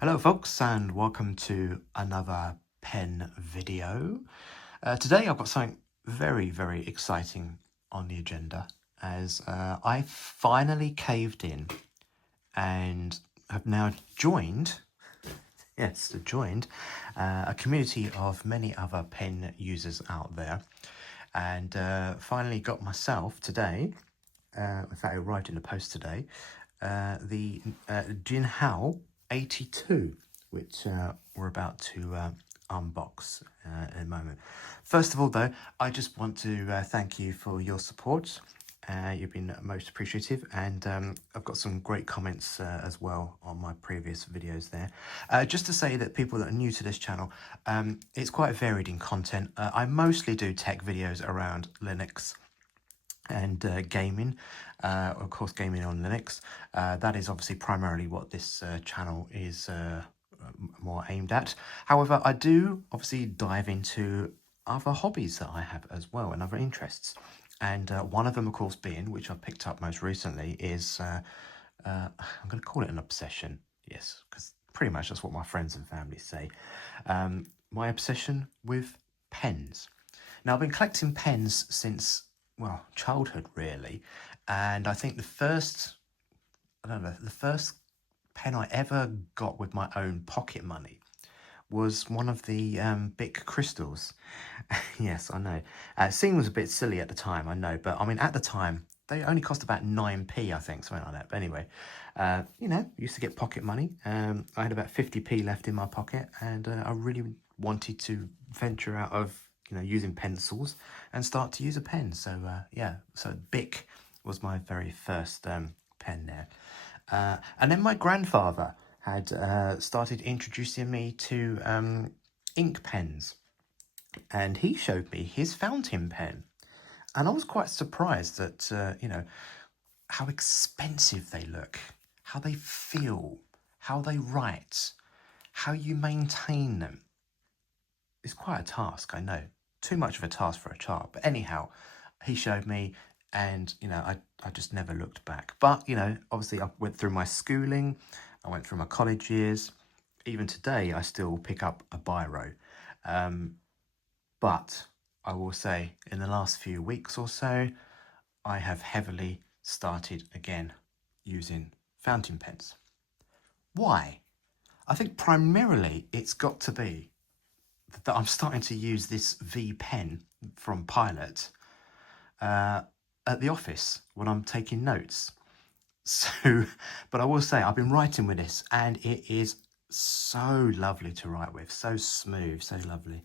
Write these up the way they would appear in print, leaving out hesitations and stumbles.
Hello folks and welcome to another pen video. Today I've got something very exciting on the agenda as I finally caved in and have now joined, a community of many other pen users out there, and finally got myself today, in fact it arrived in the post today, the Jinhao 82, which we're about to unbox in a moment. First of all, though, I just want to thank you for your support. You've been most appreciative, and I've got some great comments as well on my previous videos there. Just to say that people that are new to this channel, it's quite varied in content. I mostly do tech videos around Linux and gaming, of course gaming on Linux. That is obviously primarily what this channel is more aimed at. However, I do obviously dive into other hobbies that I have as well and other interests. And one of them, of course, being, which I've picked up most recently, is I'm going to call it an obsession. Yes, because pretty much that's what my friends and family say. My obsession with pens. Now, I've been collecting pens since, well, childhood really, and I think the first pen I ever got with my own pocket money was one of the Bic crystals. Yes, I know. It seems a bit silly at the time, I know, but I mean at the time they only cost about 9p, I think, something like that. But anyway, used to get pocket money. I had about 50p left in my pocket, and I really wanted to venture out of using pencils and start to use a pen. So so Bic was my very first pen there. And then my grandfather had started introducing me to ink pens, and he showed me his fountain pen, and I was quite surprised that how expensive they look, how they feel, how they write, how you maintain them. It's quite a task, I know. Too much of a task for a child. But anyhow, he showed me, and I just never looked back. But obviously I went through my schooling, I went through my college years. Even today I still pick up a biro. But I will say in the last few weeks or so, I have heavily started again using fountain pens. Why? I think primarily it's got to be that I'm starting to use this V pen from Pilot at the office when I'm taking notes. So, but I will say I've been writing with this, and it is so lovely to write with, so smooth, so lovely.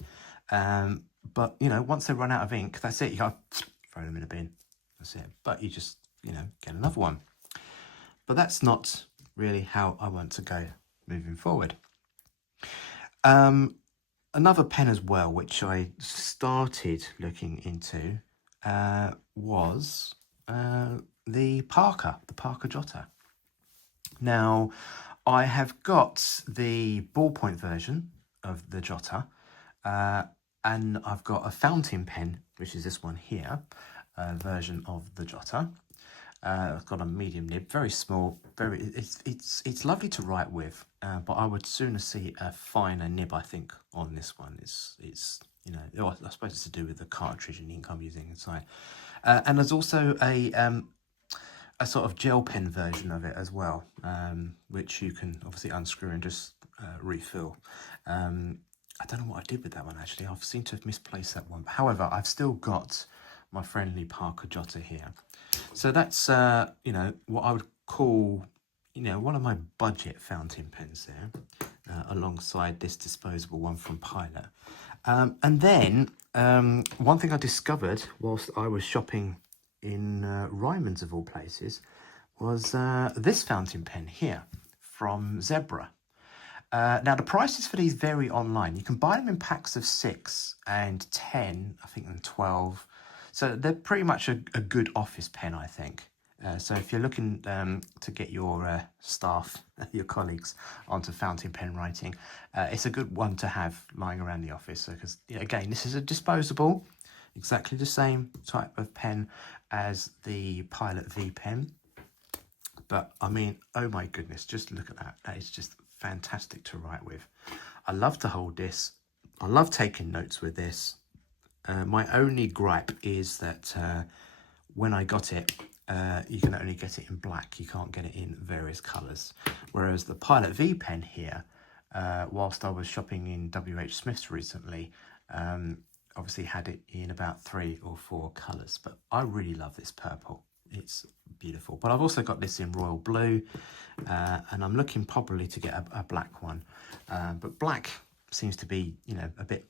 But once they run out of ink, that's it. You gotta throw them in a bin. That's it. But you just get another one. But that's not really how I want to go moving forward. Another pen as well, which I started looking into, was the Parker Jotter. Now, I have got the ballpoint version of the Jotter, and I've got a fountain pen, which is this one here, version of the Jotter. It's got a medium nib, very small, it's lovely to write with, but I would sooner see a finer nib, I think, on this one. It's I suppose it's to do with the cartridge and ink I'm using inside. And there's also a sort of gel pen version of it as well, which you can obviously unscrew and just refill. I don't know what I did with that one, actually. I've seemed to have misplaced that one. However, I've still got my friendly Parker Jotter here. So that's, what I would call, one of my budget fountain pens there, alongside this disposable one from Pilot. And then one thing I discovered whilst I was shopping in Ryman's, of all places, was this fountain pen here from Zebra. Now, the prices for these vary online. You can buy them in packs of 6 and 10, I think, and 12. So they're pretty much a good office pen, I think. So if you're looking to get your staff, your colleagues, onto fountain pen writing, it's a good one to have lying around the office. Because, again, this is a disposable, exactly the same type of pen as the Pilot V pen. But I mean, oh my goodness, just look at that. That is just fantastic to write with. I love to hold this. I love taking notes with this. My only gripe is that when I got it, you can only get it in black. You can't get it in various colours. Whereas the Pilot V pen here, whilst I was shopping in WH Smith's recently, obviously had it in about 3 or 4 colours. But I really love this purple. It's beautiful. But I've also got this in royal blue, and I'm looking probably to get a black one. But black seems to be, you know, a bit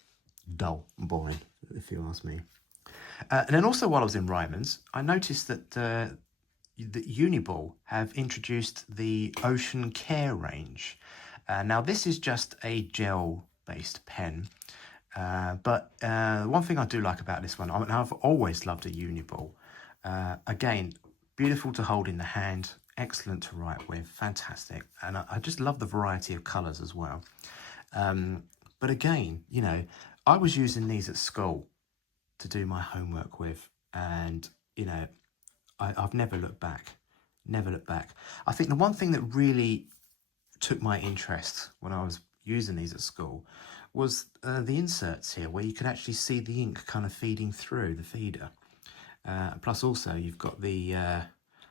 dull and boring, if you ask me. And then also while I was in Ryman's, I noticed that the Uniball have introduced the Ocean Care range. Now this is just a gel-based pen, but one thing I do like about this one, I mean, I've always loved a Uniball. Again, beautiful to hold in the hand, excellent to write with, fantastic. And I just love the variety of colours as well. But again, you know, I was using these at school to do my homework with, and you know, I've never looked back. Never looked back. I think the one thing that really took my interest when I was using these at school was the inserts here, where you could actually see the ink kind of feeding through the feeder. Plus also you've got the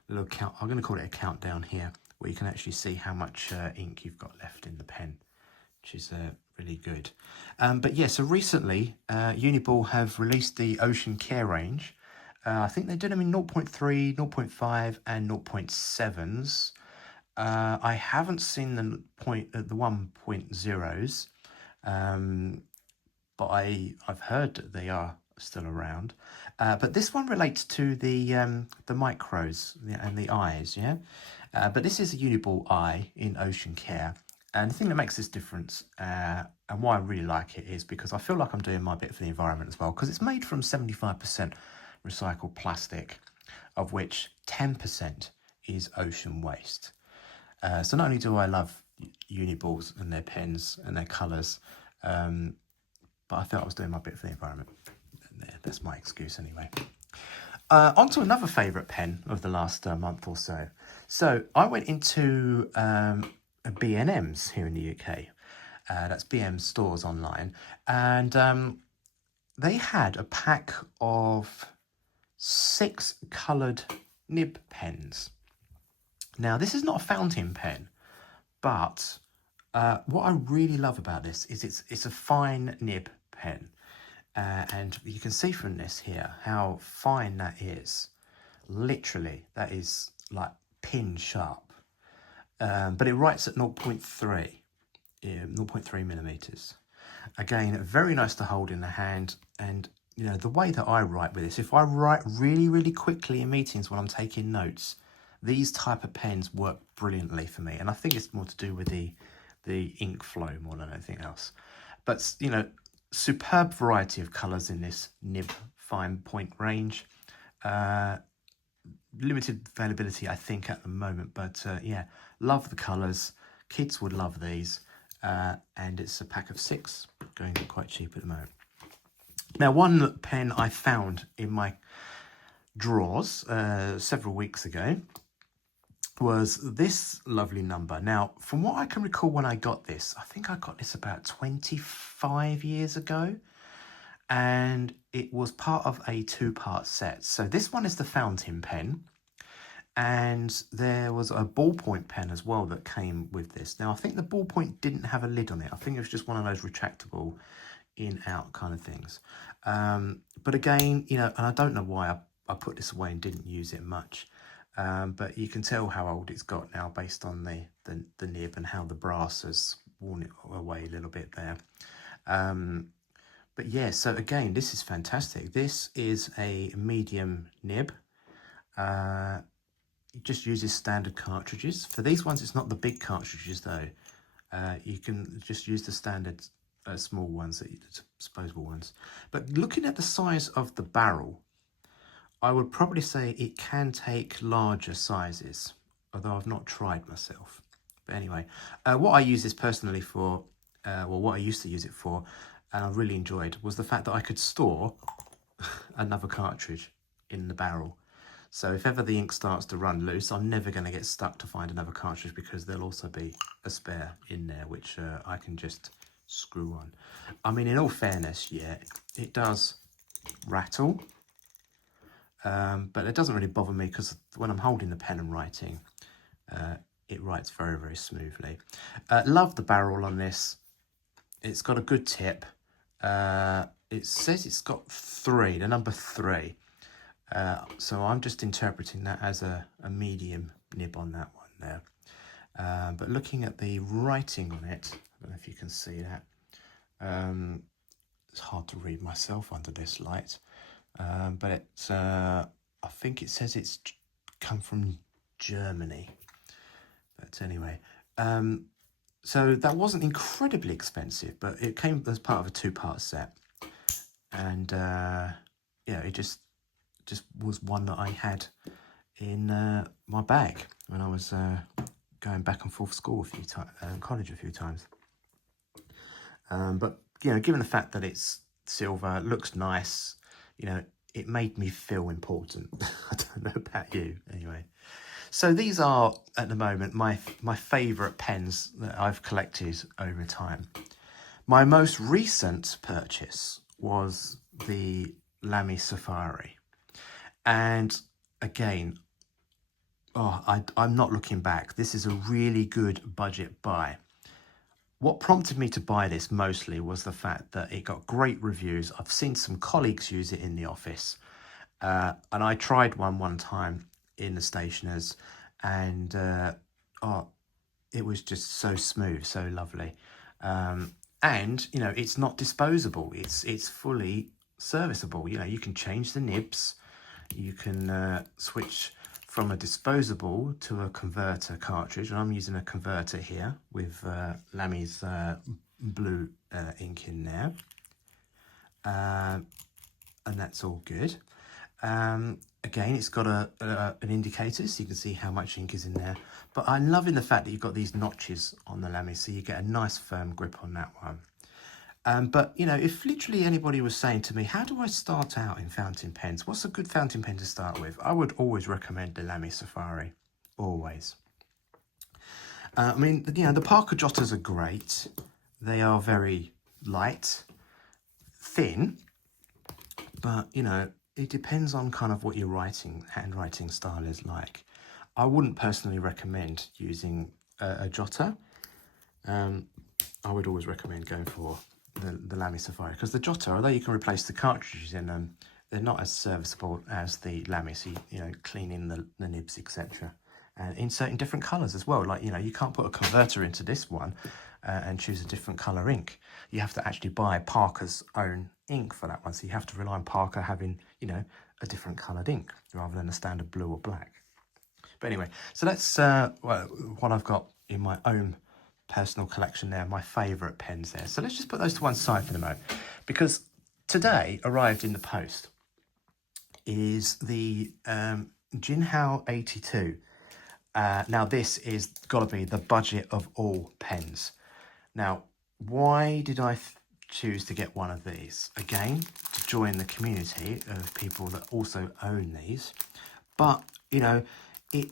little count, I'm going to call it a countdown here, where you can actually see how much ink you've got left in the pen, which is really good. But yeah, so recently Uniball have released the Ocean Care range. I think they did them in 0.3, 0.5 and 0.7s. I haven't seen the 1.0s, but I've heard that they are still around. But this one relates to the micros and the eyes, yeah. But this is a Uniball eye in Ocean Care. And the thing that makes this difference, and why I really like it, is because I feel like I'm doing my bit for the environment as well, because it's made from 75% recycled plastic, of which 10% is ocean waste. So not only do I love Uniballs and their pens and their colours, but I felt I was doing my bit for the environment. That's my excuse anyway. On to another favourite pen of the last month or so. So I went into B&M's here in the UK. That's BM stores online. And they had a pack of 6 coloured nib pens. Now, this is not a fountain pen, but what I really love about this is it's a fine nib pen. And you can see from this here how fine that is. Literally, that is like pin sharp. But it writes at 0.3, 0.3 millimeters. Again, very nice to hold in the hand. And you know, the way that I write with this, if I write really, really quickly in meetings when I'm taking notes, these type of pens work brilliantly for me. And I think it's more to do with the ink flow more than anything else. But, you know, superb variety of colours in this nib fine point range. Limited availability, I think, at the moment. But, yeah, love the colours. Kids would love these. And it's a pack of 6, going quite cheap at the moment. Now, one pen I found in my drawers several weeks ago was this lovely number. Now, from what I can recall when I got this, I think I got this about 25 years ago, and it was part of a 2-part set. So this one is the fountain pen, and there was a ballpoint pen as well that came with this. Now, I think the ballpoint didn't have a lid on it. I think it was just one of those retractable in-out kind of things. But again, you know, and I don't know why I put this away and didn't use it much. But you can tell how old it's got now based on the nib and how the brass has worn it away a little bit there. But yeah, so again, this is fantastic. This is a medium nib. It just uses standard cartridges. For these ones, it's not the big cartridges though. You can just use the standard small ones, the disposable ones. But looking at the size of the barrel, I would probably say it can take larger sizes, although I've not tried myself. But anyway, what I use this personally for, well, what I used to use it for, and I really enjoyed, was the fact that I could store another cartridge in the barrel. So if ever the ink starts to run loose, I'm never going to get stuck to find another cartridge, because there'll also be a spare in there, which I can just screw on. I mean, in all fairness, yeah, it does rattle, but it doesn't really bother me, because when I'm holding the pen and writing, it writes very, very smoothly. Love the barrel on this. It's got a good tip. It says it's got 3, the number 3. So I'm just interpreting that as a medium nib on that one there. But looking at the writing on it, I don't know if you can see that. It's hard to read myself under this light. But it's, I think it says it's come from Germany. But anyway, so that wasn't incredibly expensive, but it came as part of a 2-part set. And yeah, it just was one that I had in my bag when I was going back and forth school a few times, college a few times. But you know, given the fact that it's silver, looks nice, you know, it made me feel important. I don't know about you, anyway. So these are, at the moment, my favourite pens that I've collected over time. My most recent purchase was the Lamy Safari. And again, I'm not looking back. This is a really good budget buy. What prompted me to buy this mostly was the fact that it got great reviews. I've seen some colleagues use it in the office. And I tried one time in the stationers, and it was just so smooth, so lovely. And you know, it's not disposable. It's fully serviceable. You know, you can change the nibs. You can switch from a disposable to a converter cartridge, and I'm using a converter here with Lamy's blue ink in there, and that's all good. Again, it's got an indicator, so you can see how much ink is in there. But I'm loving the fact that you've got these notches on the Lamy, so you get a nice firm grip on that one. But, you know, if literally anybody was saying to me, how do I start out in fountain pens? What's a good fountain pen to start with? I would always recommend the Lamy Safari. Always. I mean, you know, the Parker Jotters are great. They are very light, thin, but, you know, it depends on kind of what your handwriting style is like. I wouldn't personally recommend using a jotter. I would always recommend going for the Lamy Safari, because the jotter, although you can replace the cartridges in them, they're not as serviceable as the Lamy. So you know, cleaning the nibs, etc., and inserting different colours as well. Like, you know, you can't put a converter into this one and choose a different colour ink. You have to actually buy Parker's own ink for that one. So you have to rely on Parker having, you know, a different coloured ink rather than a standard blue or black. But anyway, so that's what I've got in my own personal collection there, my favourite pens there. So let's just put those to one side for the moment, because today arrived in the post is the Jinhao 82. Now this is got to be the budget of all pens. Now, why did I choose to get one of these? Again, to join the community of people that also own these. But, you know, it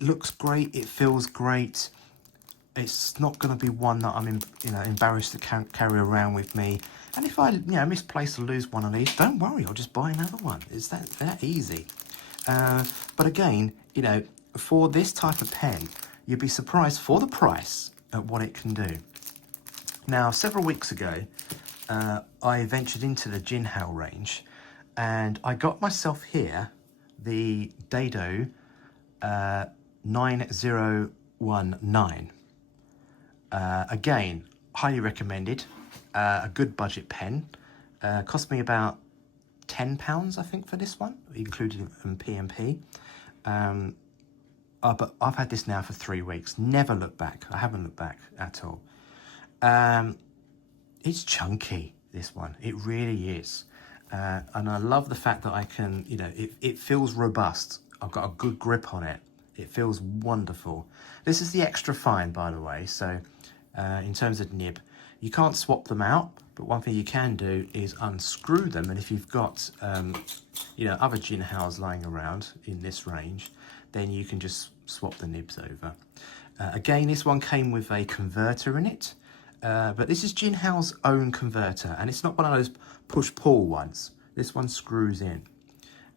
looks great, it feels great. It's not going to be one that I'm embarrassed to carry around with me. And if I misplace or lose one of these, don't worry, I'll just buy another one. It's that easy. But again, you know, for this type of pen, you'd be surprised for the price at what it can do. Now, several weeks ago, I ventured into the Jinhao range, and I got myself here the Dadao 9019. Again, highly recommended. A good budget pen. Cost me about £10, I think, for this one, included in P&P. But I've had this now for 3 weeks. Never looked back. I haven't looked back at all. It's chunky, this one. It really is. And I love the fact that I can, you know, it feels robust. I've got a good grip on it. It feels wonderful. This is the extra fine, by the way. So in terms of nib, You can't swap them out, but one thing you can do is unscrew them. And if you've got, you know, other Jinhaos lying around in this range, then you can just swap the nibs over. Again, this one came with a converter in it, but this is Jinhao's own converter, and it's not one of those push-pull ones. This one screws in,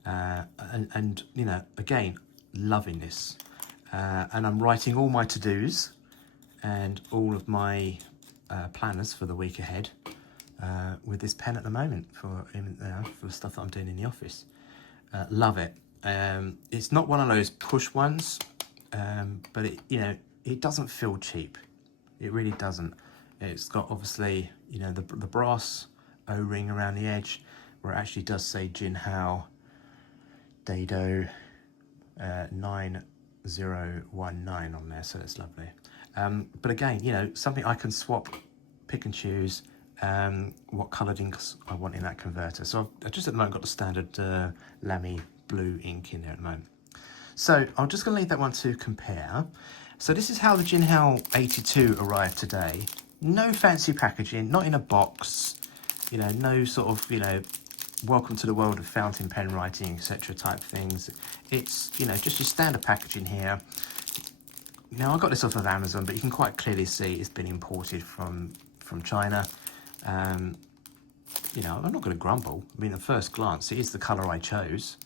and you know, again, loving this. And I'm writing all my to-dos and all of my planners for the week ahead with this pen at the moment for stuff that I'm doing in the office. Love it. It's not one of those push ones, but it, you know, it doesn't feel cheap. It really doesn't. It's got, obviously, you know, the brass O-ring around the edge, where it actually does say Jinhao Dadao 9019 on there, so that's lovely. But again, you know, something I can swap, pick and choose what coloured inks I want in that converter. So I've just at the moment got the standard Lamy blue ink in there at the moment. So I'm just going to leave that one to compare. So this is how the Jinhao 82 arrived today. No fancy packaging, not in a box, you know, no sort of, you know, welcome to the world of fountain pen writing, etc. type things. It's, you know, just your standard packaging here. Now, I got this off of Amazon, but you can quite clearly see it's been imported from China. You know, I'm not going to grumble. I mean, at first glance, it is the colour I chose.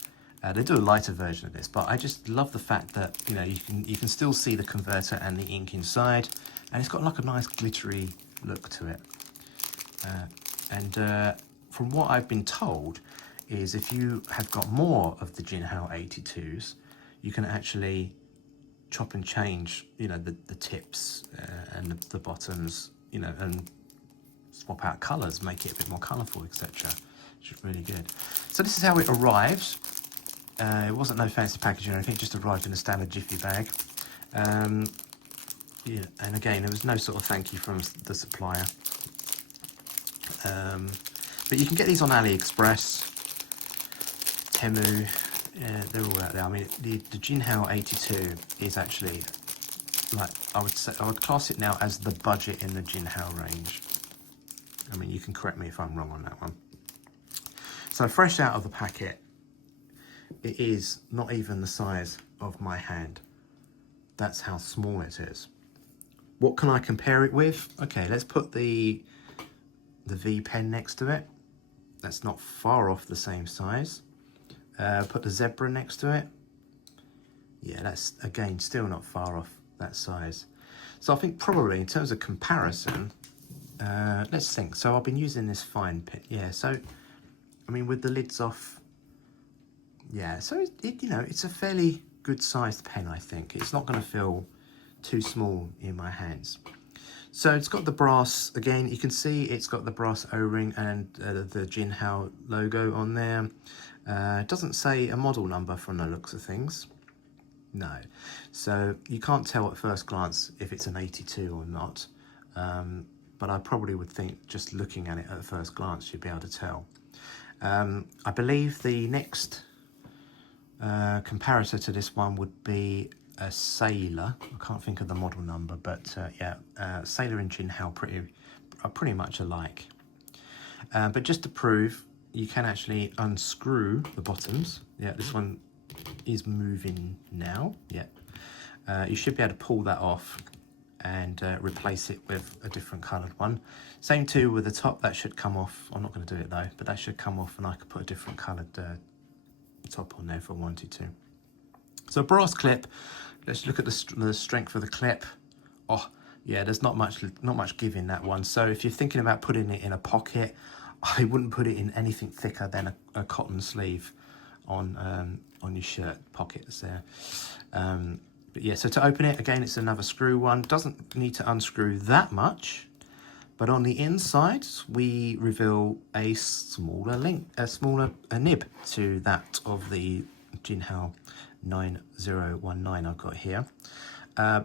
They do a lighter version of this, but I just love the fact that, you know, you can still see the converter and the ink inside, and it's got like a nice glittery look to it. From what I've been told, is if you have got more of the Jinhao 82s, you can actually chop and change, you know, the tips and the bottoms, you know, and swap out colours, make it a bit more colourful, etc. Which is really good. So this is how it arrived. It wasn't no fancy packaging or anything, it just arrived in a standard Jiffy bag. Yeah, and again, there was no sort of thank you from the supplier. But you can get these on AliExpress, Temu, they're all out there. I mean, the Jinhao 82 is actually, like, I would class it now as the budget in the Jinhao range. I mean, you can correct me if I'm wrong on that one. So fresh out of the packet, it is not even the size of my hand. That's how small it is. What can I compare it with? Okay, let's put the V pen next to it. That's not far off the same size. Put the Zebra next to it. Yeah, that's, again, still not far off that size. So I think probably in terms of comparison, let's think. So I've been using this fine pen. Yeah, so, I mean, with the lids off, yeah, so it you know, it's a fairly good sized pen, I think. It's not going to feel too small in my hands. So it's got the brass, again, you can see it's got the brass O-ring and the Jinhao logo on there. It doesn't say a model number from the looks of things. No. So you can't tell at first glance if it's an 82 or not. But I probably would think, just looking at it at first glance, you'd be able to tell. I believe the next comparator to this one would be a Sailor. I can't think of the model number, but yeah, Sailor and Jinhao are pretty much alike. But just to prove, you can actually unscrew the bottoms. Yeah, this one is moving now. Yeah, you should be able to pull that off and replace it with a different coloured one. Same too with the top, that should come off. I'm not going to do it though, but that should come off and I could put a different coloured top on there if I wanted to. So brass clip, let's look at the strength of the clip. Oh yeah, there's not much give in that one. So if you're thinking about putting it in a pocket, I wouldn't put it in anything thicker than a cotton sleeve on your shirt pockets there. But yeah, so to open it, again, it's another screw one. Doesn't need to unscrew that much, but on the inside, we reveal a smaller nib to that of the Jinhao 9019 I've got here.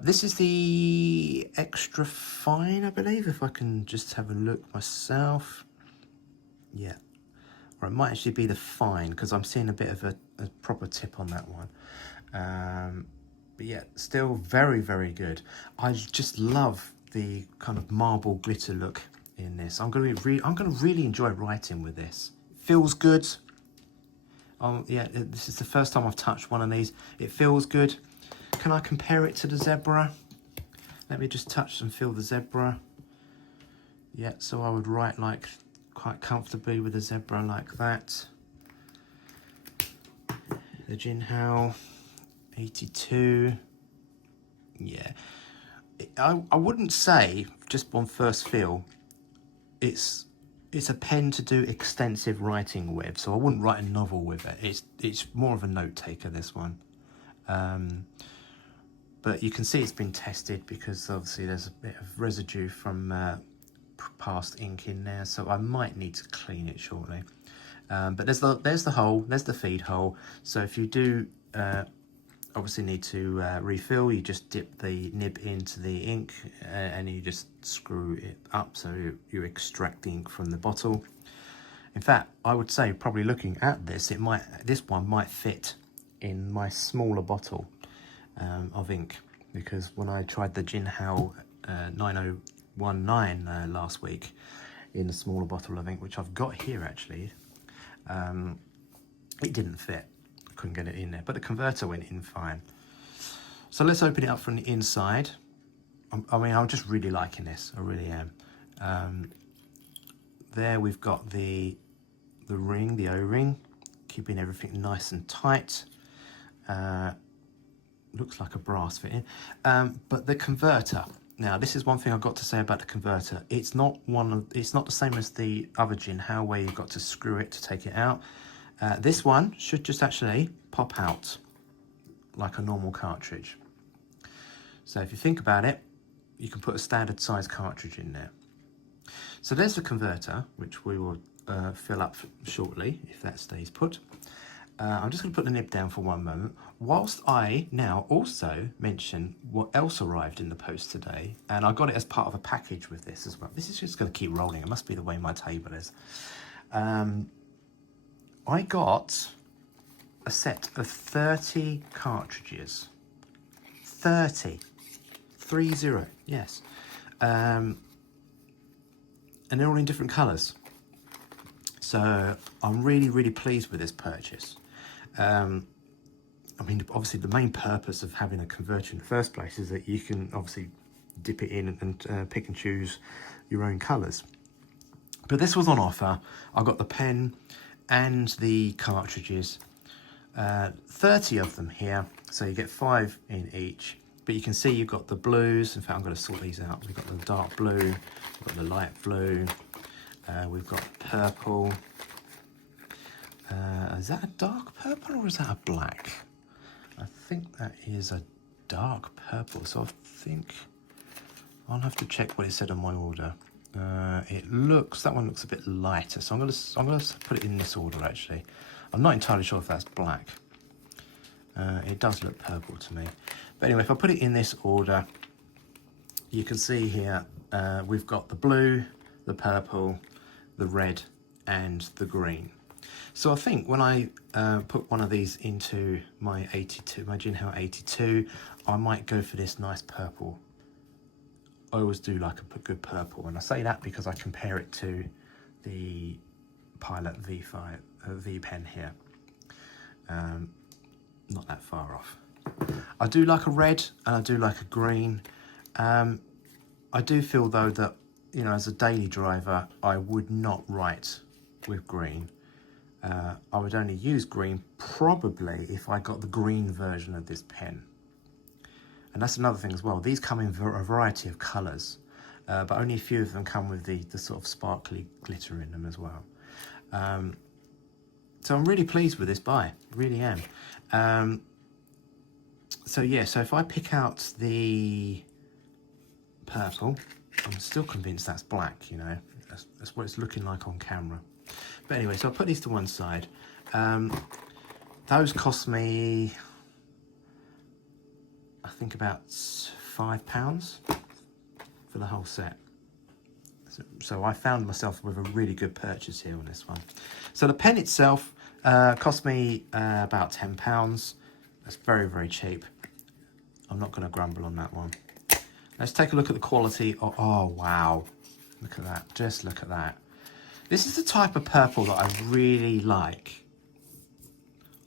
This is the extra fine, I believe, if I can just have a look myself. Yeah, or it might actually be the fine, because I'm seeing a bit of a proper tip on that one. But yeah, still very, very good. I just love the kind of marble glitter look in this. I'm going to really enjoy writing with this. Feels good. Yeah, this is the first time I've touched one of these. It feels good. Can I compare it to the Zebra? Let me just touch and feel the Zebra. Yeah, so I would write like quite comfortably with the Zebra like that. The Jinhao 82. Yeah, I wouldn't say, just on first feel, it's a pen to do extensive writing with, so I wouldn't write a novel with it. It's more of a note taker, this one. But you can see it's been tested because obviously there's a bit of residue from past ink in there, so I might need to clean it shortly. But there's the hole, there's the feed hole. So if you do obviously need to refill, you just dip the nib into the ink and you just screw it up so you extract the ink from the bottle. In fact, I would say, probably looking at this, this one might fit in my smaller bottle of ink, because when I tried the Jinhao 9019 last week in a smaller bottle of ink, which I've got here actually, it didn't fit. Couldn't get it in there, but the converter went in fine. So let's open it up from the inside. I mean, I'm just really liking this. I really am. There we've got the ring, the O-ring, keeping everything nice and tight. Looks like a brass fitting. But the converter. Now, this is one thing I've got to say about the converter. It's not the same as the other Jinhao where you've got to screw it to take it out. This one should just actually pop out like a normal cartridge. So if you think about it, you can put a standard size cartridge in there. So there's the converter, which we will fill up shortly if that stays put. I'm just going to put the nib down for one moment, whilst I now also mention what else arrived in the post today, and I got it as part of a package with this as well. This is just going to keep rolling. It must be the way my table is. I got a set of 30 cartridges. 30. 30, yes. And they're all in different colours. So I'm really, really pleased with this purchase. I mean, obviously the main purpose of having a converter in the first place is that you can obviously dip it in and pick and choose your own colours. But this was on offer. I got the pen and the cartridges, 30 of them here, so you get 5 in each. But you can see you've got the blues. In fact, I'm going to sort these out. We've got the dark blue, we've got the light blue, we've got purple. Is that a dark purple or is that a black? I think that is a dark purple, so I think I'll have to check what it said on my order. That one looks a bit lighter, so I'm gonna put it in this order actually. I'm not entirely sure if that's black. It does look purple to me. But anyway, if I put it in this order, you can see here we've got the blue, the purple, the red, and the green. So I think when I put one of these into my Jinhao 82, I might go for this nice purple. I always do like a good purple, and I say that because I compare it to the Pilot V pen here. Not that far off. I do like a red and I do like a green. I do feel though that, you know, as a daily driver, I would not write with green. I would only use green probably if I got the green version of this pen. And that's another thing as well. These come in a variety of colours, but only a few of them come with the sort of sparkly glitter in them as well. So I'm really pleased with this buy, really am. So yeah, so if I pick out the purple, I'm still convinced that's black, you know. That's what it's looking like on camera. But anyway, so I'll put these to one side. Those cost me, I think about £5 for the whole set. So I found myself with a really good purchase here on this one. So the pen itself cost me about £10. That's very, very cheap. I'm not going to grumble on that one. Let's take a look at the quality. Oh wow. Look at that, just look at that. This is the type of purple that I really like.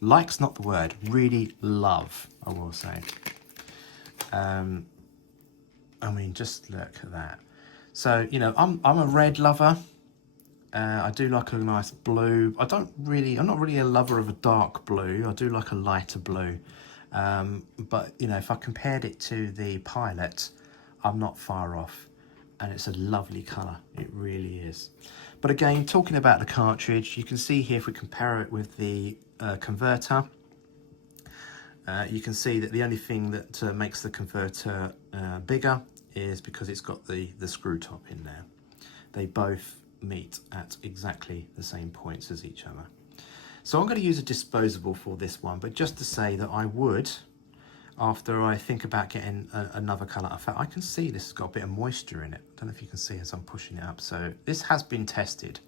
Like's not the word, really love, I will say. I mean, just look at that. So, you know, I'm a red lover. I do like a nice blue. I'm not really a lover of a dark blue. I do like a lighter blue. But, you know, if I compared it to the Pilot, I'm not far off. And it's a lovely colour. It really is. But again, talking about the cartridge, you can see here if we compare it with the converter, you can see that the only thing that makes the converter bigger is because it's got the screw top in there. They both meet at exactly the same points as each other. So I'm going to use a disposable for this one, but just to say that I would, after I think about getting another colour, in fact I can see this has got a bit of moisture in it. I don't know if you can see as I'm pushing it up. So this has been tested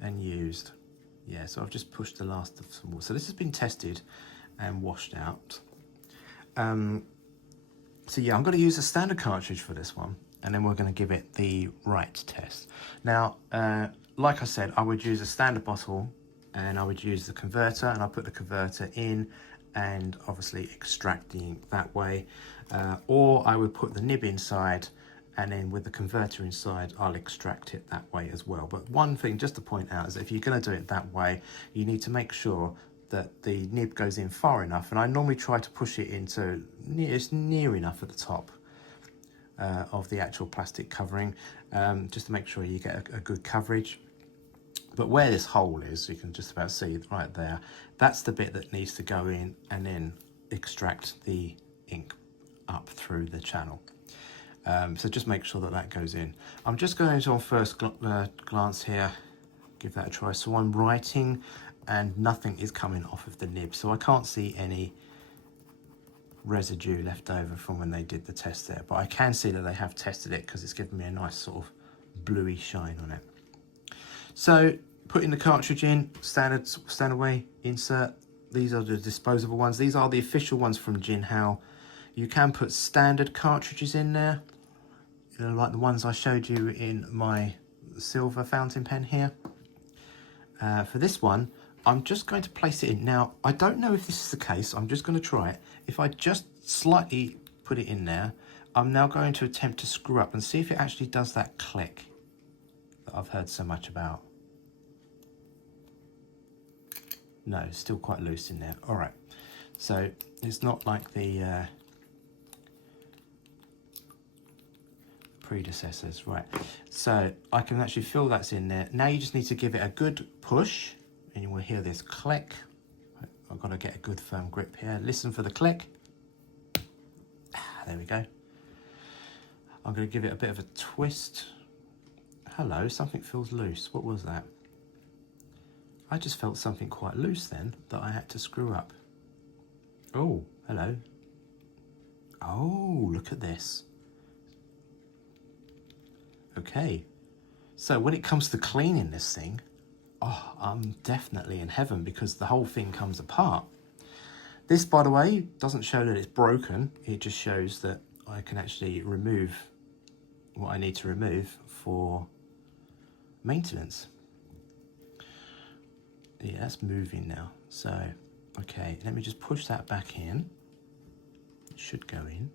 and used. Yeah, so I've just pushed the last of some water. So this has been tested and washed out. So yeah, I'm going to use a standard cartridge for this one, and then we're going to give it the right test. Now, like I said, I would use a standard bottle, and I would use the converter, and I put the converter in and obviously extract the ink that way. Or I would put the nib inside, and then with the converter inside, I'll extract it that way as well. But one thing just to point out is that if you're going to do it that way, you need to make sure that the nib goes in far enough, and I normally try to push it into it's near enough at the top of the actual plastic covering, just to make sure you get a good coverage. But where this hole is, you can just about see it right there, that's the bit that needs to go in and then extract the ink up through the channel. So just make sure that that goes in. I'm just going to, on first glance here, give that a try. So I'm writing and nothing is coming off of the nib, so I can't see any residue left over from when they did the test there, but I can see that they have tested it because it's given me a nice sort of bluey shine on it. So putting the cartridge in, standard way, insert. These are the disposable ones. These are the official ones from Jinhao. You can put standard cartridges in there, you know, like the ones I showed you in my silver fountain pen here. For this one, I'm just going to place it in. Now, I don't know if this is the case. I'm just going to try it. If I just slightly put it in there, I'm now going to attempt to screw up and see if it actually does that click that I've heard so much about. No, it's still quite loose in there. All right. So it's not like the predecessors. Right. So I can actually feel that's in there. Now you just need to give it a good push, and you will hear this click. I've got to get a good firm grip here. Listen for the click. There we go. I'm going to give it a bit of a twist. Hello, something feels loose. What was that? I just felt something quite loose then that I had to screw up. Oh, hello. Oh, look at this. Okay. So when it comes to cleaning this thing, oh, I'm definitely in heaven because the whole thing comes apart. This, by the way, doesn't show that it's broken. It just shows that I can actually remove what I need to remove for maintenance. Yeah, that's moving now. So, okay, let me just push that back in. It should go in,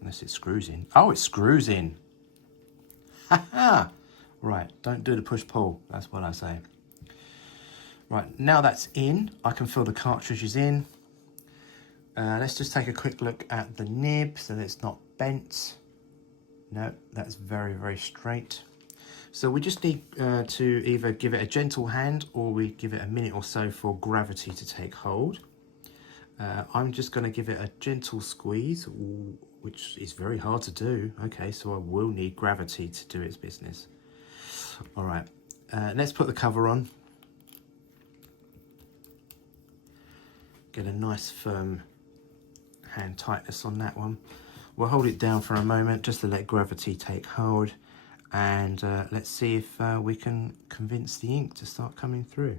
unless it screws in. Oh, it screws in. Ha ha! Right, don't do the push-pull. That's what I say. Right, now that's in, I can feel the cartridge is in. Let's just take a quick look at the nib so that it's not bent. No, that's very, very straight. So we just need to either give it a gentle hand or we give it a minute or so for gravity to take hold. I'm just going to give it a gentle squeeze, which is very hard to do. Okay, so I will need gravity to do its business. All right, let's put the cover on. Get a nice firm hand tightness on that one. We'll hold it down for a moment just to let gravity take hold, and let's see if we can convince the ink to start coming through.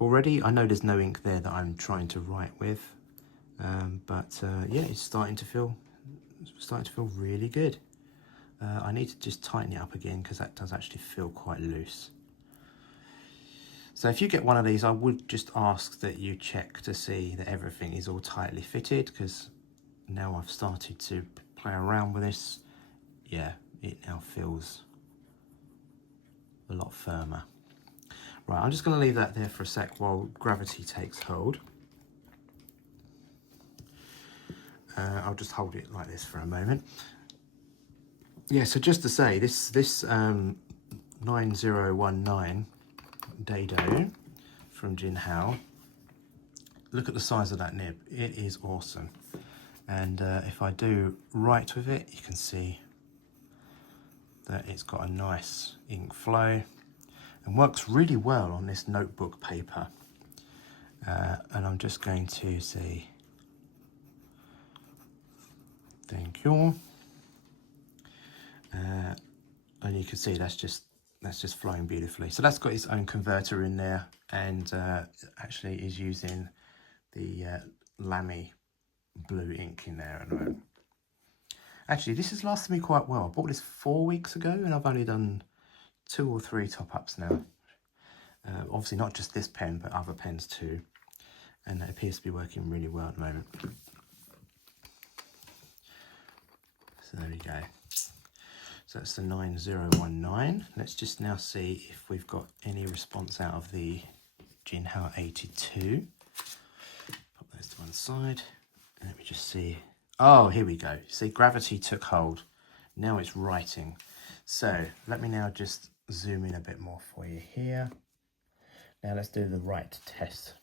Already I know there's no ink there that I'm trying to write with, but yeah, it's starting to feel really good. I need to just tighten it up again because that does actually feel quite loose. So if you get one of these, I would just ask that you check to see that everything is all tightly fitted, because now I've started to play around with this, yeah, it now feels a lot firmer. Right, I'm just going to leave that there for a sec while gravity takes hold. I'll just hold it like this for a moment. Yeah, so just to say, this 9019 Dadao from Jinhao, look at the size of that nib. It is awesome. And if I do right with it, you can see that it's got a nice ink flow and works really well on this notebook paper. And I'm just going to say thank you. And you can see that's just flowing beautifully. So that's got its own converter in there, and actually is using the Lamy blue ink in there at the moment. Actually, this has lasted me quite well. I bought this 4 weeks ago and I've only done 2 or 3 top-ups now. Obviously not just this pen, but other pens too. And it appears to be working really well at the moment. So there we go. So that's the 9019. Let's just now see if we've got any response out of the Jinhao 82. Put those to one side. Let me just see. Oh, here we go. See, gravity took hold. Now it's writing. So let me now just zoom in a bit more for you here. Now let's do the write test.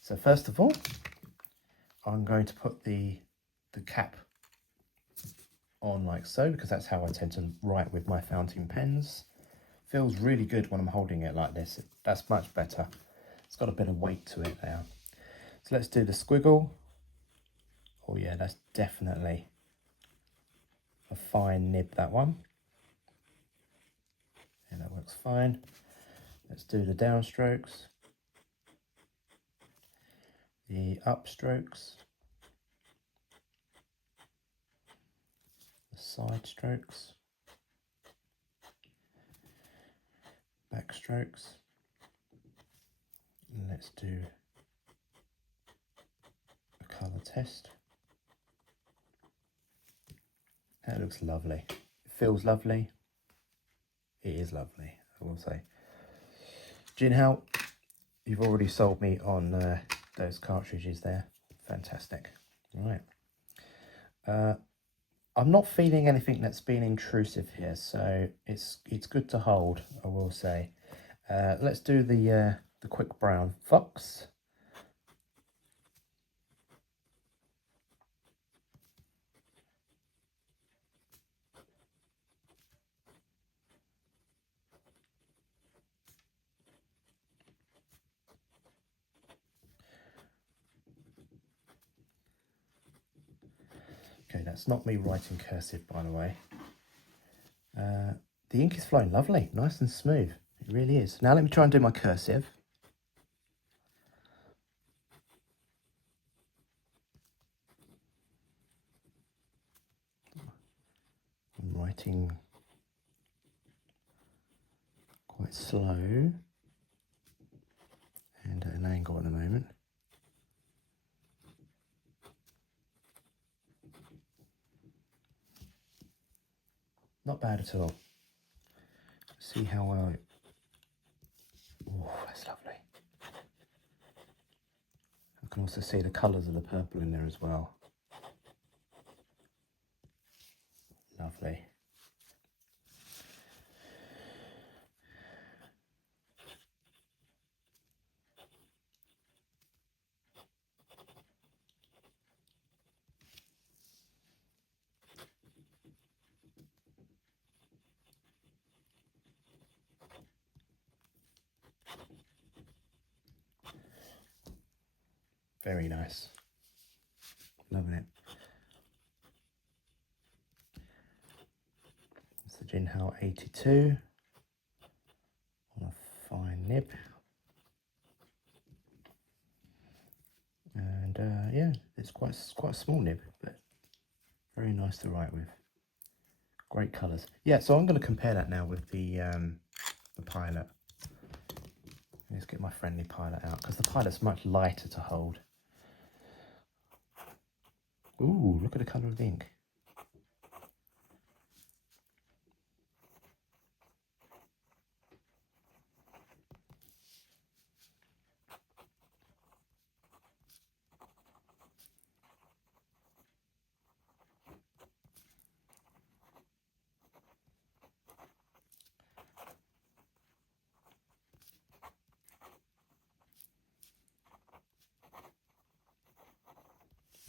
So first of all, I'm going to put the cap on like so, because that's how I tend to write with my fountain pens. Feels really good when I'm holding it like this. That's much better. It's got a bit of weight to it now. So let's do the squiggle. Oh yeah, that's definitely a fine nib, that one. And that works fine. Let's do the downstrokes, the upstrokes, the side strokes, back strokes. And let's do a colour test. That looks lovely. It feels lovely. It is lovely, I will say. Jinhao, you've already sold me on those cartridges there. Fantastic. Right. I'm not feeling anything that's been intrusive here, so it's good to hold, I will say. Let's do the quick brown fox. Okay, that's not me writing cursive, by the way. The ink is flowing lovely, nice and smooth. It really is. Now let me try and do my cursive. I'm writing quite slow and at an angle at the moment. Not bad at all. See how well it... Oh, that's lovely. I can also see the colours of the purple in there as well. Lovely. Very nice. Loving it. It's the Jinhao 82 on a fine nib. And yeah, it's quite a small nib, but very nice to write with. Great colours. Yeah, so I'm going to compare that now with the Pilot. Let's get my friendly Pilot out, because the Pilot's much lighter to hold. Ooh, look at the colour of the ink.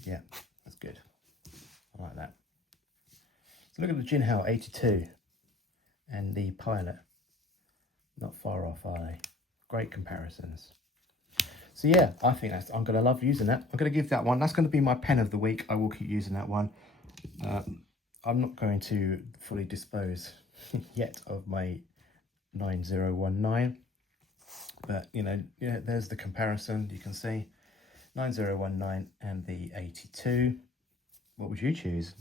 Yeah, that's good. I like that. So look at the Jinhao 82 and the Pilot. Not far off, are they? Great comparisons. So yeah, I think I'm going to love using that. I'm going to give that one. That's going to be my pen of the week. I will keep using that one. I'm not going to fully dispose yet of my 9019. But, there's the comparison. You can see 9019 and the 82. What would you choose?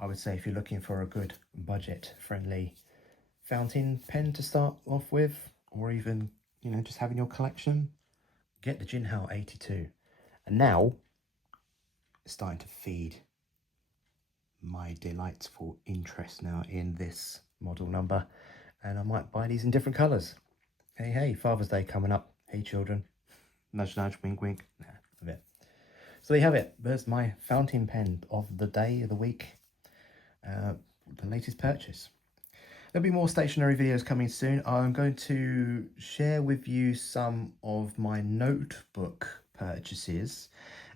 I would say if you're looking for a good budget-friendly fountain pen to start off with, or even, just having your collection, get the Jinhao 82. And now, it's starting to feed my delightful interest now in this model number. And I might buy these in different colours. Hey, Father's Day coming up. Hey, children. Nudge, nudge, wink, wink. Nah, a bit. So there you have it. There's my fountain pen of the day, of the week. The latest purchase. There'll be more stationery videos coming soon. I'm going to share with you some of my notebook purchases.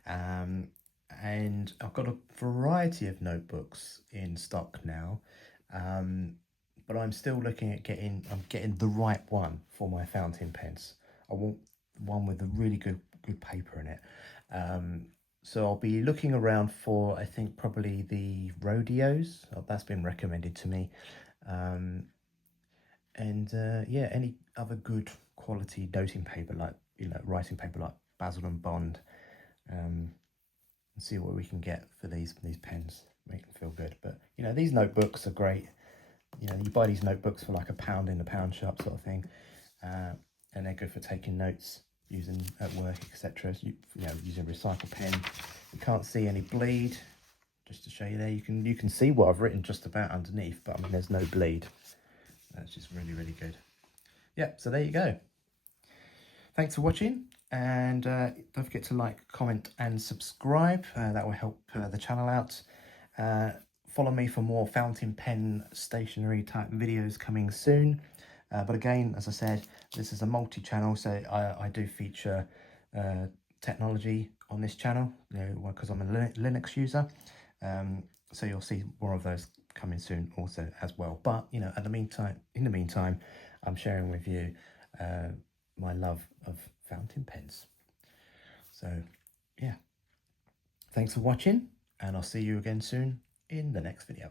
And I've got a variety of notebooks in stock now. But I'm still looking at getting the right one for my fountain pens. I want one with a really good paper in it. So I'll be looking around for, I think, probably the Rodeos. That's been recommended to me. Yeah, any other good quality noting paper, like, writing paper like Basil and Bond. And see what we can get for these pens. Make them feel good. But, these notebooks are great. You buy these notebooks for like £1 in the pound shop sort of thing. And they're good for taking notes, using at work, etc. Using a recycled pen. You can't see any bleed. Just to show you there, you can see what I've written just about underneath, but I mean there's no bleed. That's just really, really good. Yeah, so there you go. Thanks for watching, and don't forget to like, comment and subscribe. That will help the channel out. Follow me for more fountain pen stationery type videos coming soon. But again, as I said, this is a multi-channel, so I do feature technology on this channel, because I'm a Linux user. So you'll see more of those coming soon also as well. But, in the meantime, I'm sharing with you my love of fountain pens. So, yeah. Thanks for watching, and I'll see you again soon in the next video.